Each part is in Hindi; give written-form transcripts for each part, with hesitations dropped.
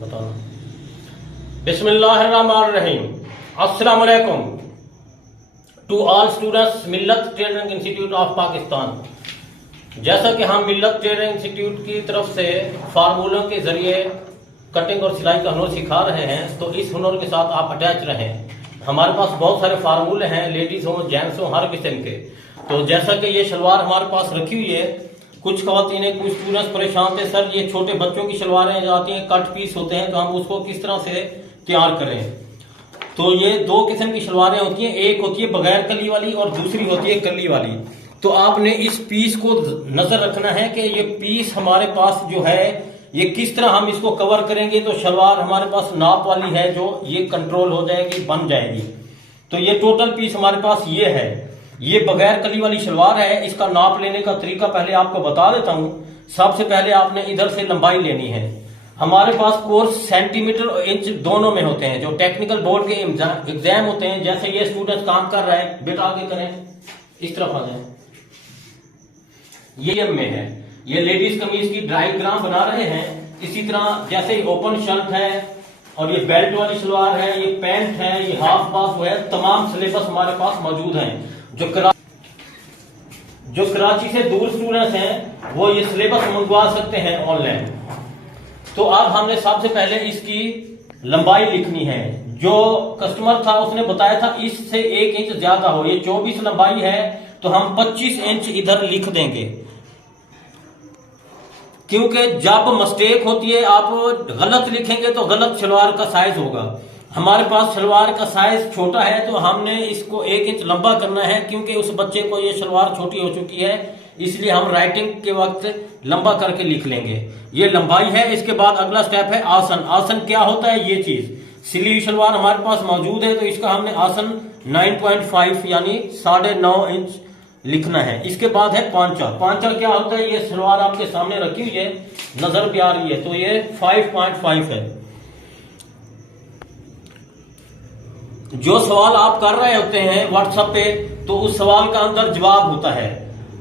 बताओ। बिस्मिल्लाहिर्रहमानिर्रहीम। अस्सलाम वालेकुम to all students Millat training institute of Pakistan. जैसा कि हम मिल्लत ट्रेनिंग इंस्टीट्यूट की तरफ से फार्मूलों के जरिए कटिंग और सिलाई का हुनर सिखा रहे हैं, तो इस हुनर के साथ आप अटैच रहें। हमारे पास बहुत सारे फार्मूले हैं, लेडीज हो जेंट्स हो हर किस्म के। तो जैसा कि ये शलवार हमारे पास रखी हुई है, कुछ खवातीन कुछ स्टूडेंट्स परेशान थे, सर ये छोटे बच्चों की शलवारें आती हैं, कट पीस होते हैं, तो हम उसको किस तरह से तैयार करें। तो ये दो किस्म की शलवारें होती हैं, एक होती है बगैर कली वाली और दूसरी होती है कली वाली। तो आपने इस पीस को नजर रखना है कि ये पीस हमारे पास जो है ये किस तरह हम इसको कवर करेंगे। तो शलवार हमारे पास नाप वाली है जो ये कंट्रोल हो जाएगी, बन जाएगी। तो ये टोटल पीस हमारे पास ये है, ये बगैर कली वाली शलवार है। इसका नाप लेने का तरीका पहले आपको बता देता हूं। सबसे पहले आपने इधर से लंबाई लेनी है। हमारे पास कोर्स सेंटीमीटर और इंच दोनों में होते हैं। जो टेक्निकल बोर्ड के एग्जाम होते हैं, जैसे ये स्टूडेंट काम कर रहा है, बेटा आगे करें, इस तरफ आ जाए, ये में है, ये लेडीज कमीज की डायग्राम बना रहे हैं। इसी तरह जैसे ओपन शर्ट है और ये बेल्ट वाली सलवार है, ये पैंट है, ये हाफ बाफ है, तमाम सिलेबस हमारे पास मौजूद हैं। जो कराची से दूर स्टूडेंट्स हैं वो ये सिलेबस मंगवा सकते हैं ऑनलाइन। तो अब हमने सबसे पहले इसकी लंबाई लिखनी है। जो कस्टमर था उसने बताया था इससे 1 इंच ज्यादा हो, ये 24 लंबाई है, तो हम 25 इंच इधर लिख देंगे। क्योंकि जब मिस्टेक होती है, आप गलत लिखेंगे तो गलत शलवार का साइज होगा। हमारे पास शलवार का साइज छोटा है, तो हमने इसको 1 इंच लंबा करना है, क्योंकि उस बच्चे को ये शलवार छोटी हो चुकी है, इसलिए हम राइटिंग के वक्त लंबा करके लिख लेंगे। ये लंबाई है। इसके बाद अगला स्टेप है आसन। आसन क्या होता है, ये चीज सिली हुई शलवार हमारे पास मौजूद है, तो इसका हमने आसन 9.5 यानी 9.5 इंच लिखना है। इसके बाद है पांचा। पांचा क्या होता है, ये सलवार आपके सामने रखी हुई है, नजर भी आ रही है, तो ये 5.5 है। जो सवाल आप कर रहे होते हैं व्हाट्सएप पे, तो उस सवाल का अंदर जवाब होता है।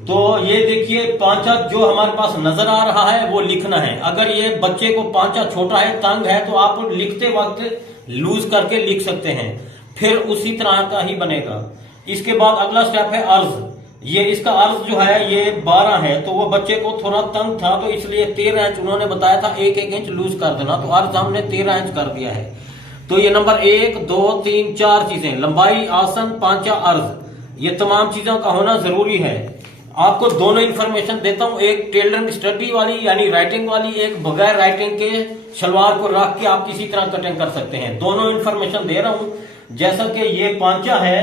तो ये देखिए पांचा जो हमारे पास नजर आ रहा है वो लिखना है। अगर ये बच्चे को पांचा छोटा है, तंग है, तो आप लिखते वक्त लूज करके लिख सकते हैं, फिर उसी तरह का ही बनेगा। इसके बाद अगला स्टेप है अर्ज। ये इसका अर्ज जो है ये 12 है, तो वो बच्चे को थोड़ा तंग था, तो इसलिए 13 इंच उन्होंने बताया था, 1-1 इंच लूज कर देना, तो अर्ज हमने 13 इंच कर दिया है। तो ये नंबर 1, 2, 3, 4 चीजें, लंबाई, आसन, पांचा, अर्ज, ये तमाम चीजों का होना जरूरी है। आपको दोनों इंफॉर्मेशन देता हूं, एक टेलरिंग स्टडी वाली यानी राइटिंग वाली, एक बगैर राइटिंग के शलवार को रख के आप किसी तरह कटिंग कर सकते हैं। दोनों इंफॉर्मेशन दे रहा हूं। जैसा कि ये पांचा है,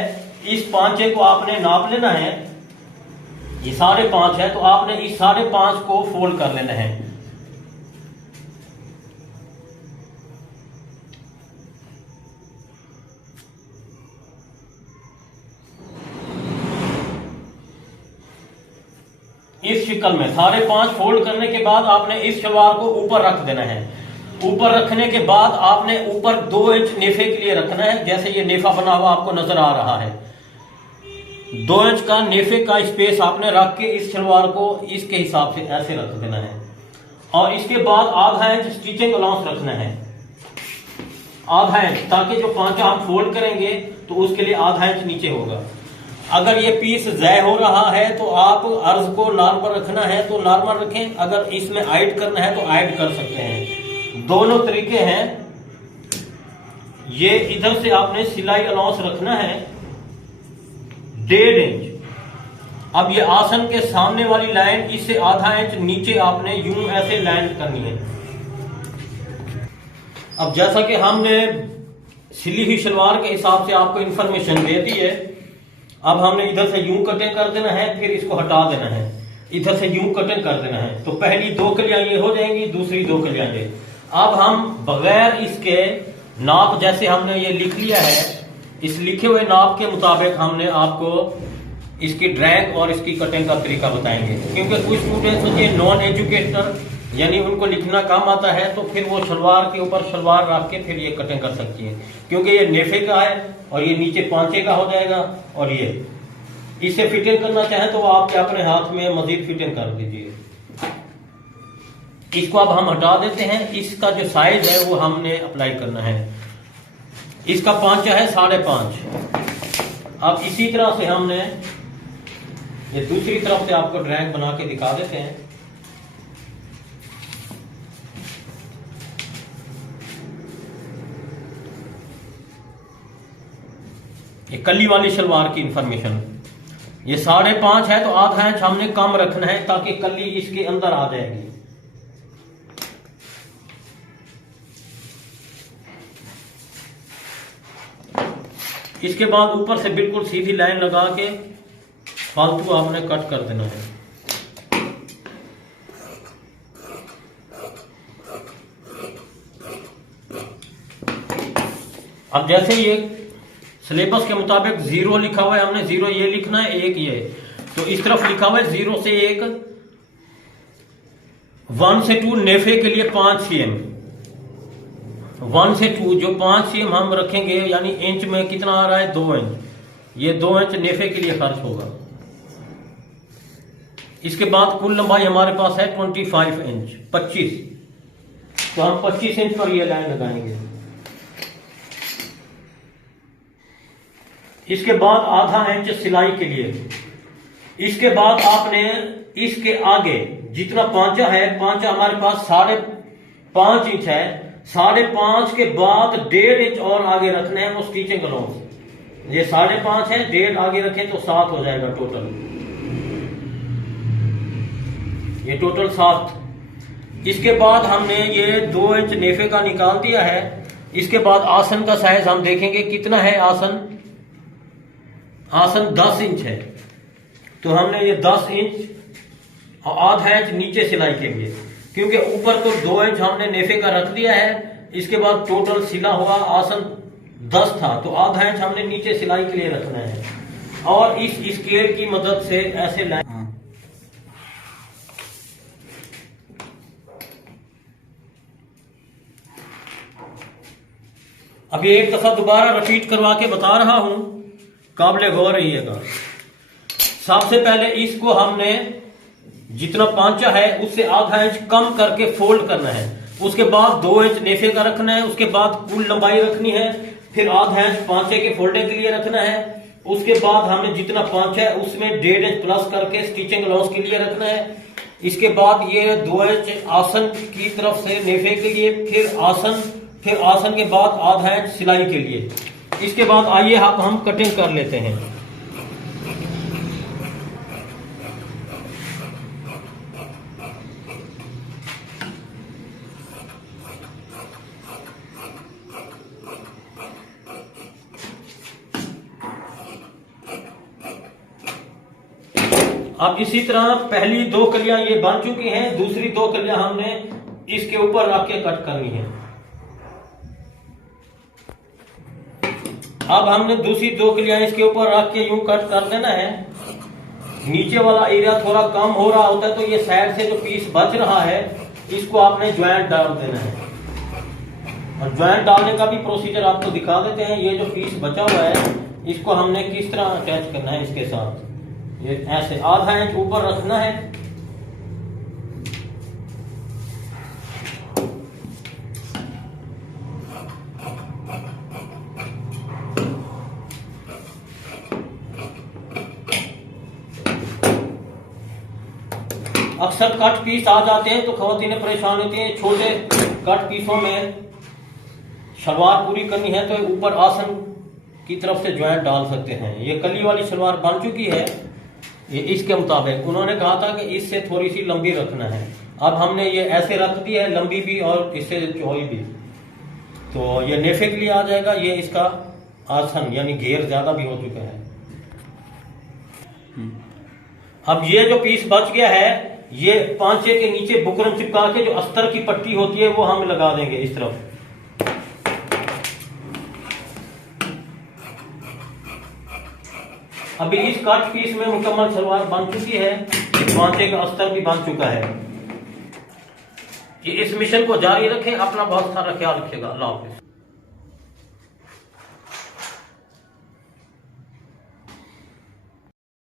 इस पांचे को आपने नाप लेना है, ये 5.5 है, तो आपने इस 5.5 को फोल्ड कर लेना है। इस शिकल में 5.5 फोल्ड करने के बाद आपने इस शलवार को ऊपर रख देना है। ऊपर रखने के बाद आपने ऊपर 2 इंच नेफे के लिए रखना है। जैसे ये नेफा बना हुआ आपको नजर आ रहा है, 2 इंच का नेफे का स्पेस आपने रख के इस शलवार को इसके हिसाब से ऐसे रख देना है। और इसके बाद आधा इंच स्टिचिंग अलाउंस रखना है, आधा इंच, ताकि जो पांचा हम फोल्ड करेंगे तो उसके लिए आधा इंच नीचे होगा। अगर ये पीस ज़य हो रहा है तो आप अर्ज को नॉर्मल रखना है तो नॉर्मल रखें, अगर इसमें ऐड करना है तो ऐड कर सकते हैं। दोनों तरीके हैं। ये इधर से आपने सिलाई अलाउंस रखना है 1.5 इंच। अब ये आसन के सामने वाली लाइन, इससे आधा इंच नीचे आपने यूं ऐसे लैंड करनी है। अब जैसा कि हमने सिली हुई शलवार के हिसाब से आपको इंफॉर्मेशन दे दी है, अब हमने इधर से यूं कटिंग कर देना है, फिर इसको हटा देना है, इधर से यूं कटिंग कर देना है। तो पहली 2 कलियां ये हो जाएंगी, दूसरी 2 कलियां ये। अब हम बगैर इसके नाप, जैसे हमने ये लिख लिया है, इस लिखे हुए नाप के मुताबिक हमने आपको इसकी ड्रैग और इसकी कटिंग का तरीका बताएंगे। क्योंकि कुछ स्टूडेंट्स होते हैं नॉन एजुकेटर, यानी उनको लिखना कम आता है, तो फिर वो शलवार के ऊपर शलवार रख के फिर ये कटिंग कर सकती है। क्योंकि ये नेफे का है और ये नीचे पांचे का हो जाएगा, और ये इसे फिटिंग करना चाहे तो वो आपके अपने हाथ में मजीद फिटिंग कर दीजिए। इसको अब हम हटा देते हैं। इसका जो साइज है वो हमने अप्लाई करना है। इसका पांचा है 5.5। अब इसी तरह से हमने ये दूसरी तरफ से आपको ड्रैग बना के दिखा देते हैं। ये कली वाली शलवार की इंफॉर्मेशन, ये 5.5 है तो आधा इंच हमने कम रखना है ताकि कली इसके अंदर आ जाएगी। इसके बाद ऊपर से बिल्कुल सीधी लाइन लगा के फालतू आपने कट कर देना है। अब जैसे ये सिलेबस के मुताबिक 0 लिखा हुआ है, हमने 0 ये लिखना है, 1 ये, तो इस तरफ लिखा हुआ है 0 से 1, 1 से 2 नेफे के लिए 5 cm, 1 से 2 जो 5 cm हम रखेंगे, यानी इंच में कितना आ रहा है 2 इंच, ये 2 इंच नेफे के लिए खर्च होगा। इसके बाद कुल लंबाई हमारे पास है 25 इंच, 25, तो हम 25 इंच पर ये लाइन लगाएंगे। इसके बाद आधा इंच सिलाई के लिए। इसके बाद आपने इसके आगे जितना पांचा है, पांचा हमारे पास 5.5 इंच है, 5.5 के बाद 1.5 इंच और आगे रखना है, वो स्टिचिंग अलाउंस। ये 5.5 है, 1.5 आगे रखें तो 7 हो जाएगा टोटल, ये टोटल 7। इसके बाद हमने ये 2 इंच नेफे का निकाल दिया है। इसके बाद आसन का साइज हम देखेंगे कितना है। आसन 10 इंच है, तो हमने ये 10 इंच और आधा इंच नीचे सिलाई के लिए, क्योंकि ऊपर तो 2 इंच हमने नेफे का रख दिया है। इसके बाद टोटल सिला हुआ आसन 10 था, तो आधा इंच हमने नीचे सिलाई के लिए रखना है। और इस स्केल की मदद से ऐसे लाइन, अब ये एक दफा दोबारा रिपीट करवा के बता रहा हूं, काबिल गौर रहिएगा। सबसे पहले इसको हमने जितना पांचा है उससे आधा इंच कम करके फोल्ड करना है। उसके बाद 2 इंच नेफे का रखना है। उसके बाद कुल लंबाई रखनी है, फिर आधा इंच पांचे के फोल्डिंग के लिए रखना है। उसके बाद हमने जितना पांचा है उसमें 1.5 इंच प्लस करके स्टिचिंग अलाउंस के लिए रखना है। इसके बाद ये 2 इंच आसन की तरफ से नेफे के लिए, फिर आसन के बाद आधा इंच सिलाई के लिए। इसके बाद आइए अब हम कटिंग कर लेते हैं। अब इसी तरह पहली 2 कलियां ये बन चुकी हैं, दूसरी 2 कलियां हमने इसके ऊपर रख के कट करनी है। अब हमने दूसरी 2 कलियां इसके ऊपर रख के यूं कट कर देना है। नीचे वाला एरिया थोड़ा कम हो रहा होता है, तो ये साइड से जो पीस बच रहा है इसको आपने ज्वाइंट डाल देना है। और ज्वाइंट डालने का भी प्रोसीजर आपको दिखा देते हैं। ये जो पीस बचा हुआ है इसको हमने किस तरह अटैच करना है इसके साथ, ये ऐसे आधा इंच ऊपर रखना है। अक्सर कट पीस आ जाते हैं तो खवातीनें परेशान होती हैं। छोटे कट पीसों में शलवार पूरी करनी है तो ऊपर आसन की तरफ से ज्वाइंट डाल सकते हैं। ये कली वाली शलवार बन चुकी है। ये इसके मुताबिक उन्होंने कहा था कि इससे थोड़ी सी लंबी रखना है। अब हमने ये ऐसे रख दी है, लंबी भी और इससे चौड़ी भी, तो ये नेफे के लिए आ जाएगा। ये इसका आसन यानी घेर ज्यादा भी हो चुका है। अब ये जो पीस बच गया है, ये पांचे के नीचे बुकरम चिपका के जो अस्तर की पट्टी होती है वो हम लगा देंगे इस तरफ। अभी इस कट पीस में मुकम्मल सलवार बन चुकी है, पांचे का अस्तर भी बन चुका है। कि इस मिशन को जारी रखें, अपना बहुत सारा ख्याल रखिएगा। अल्लाह हाफिज।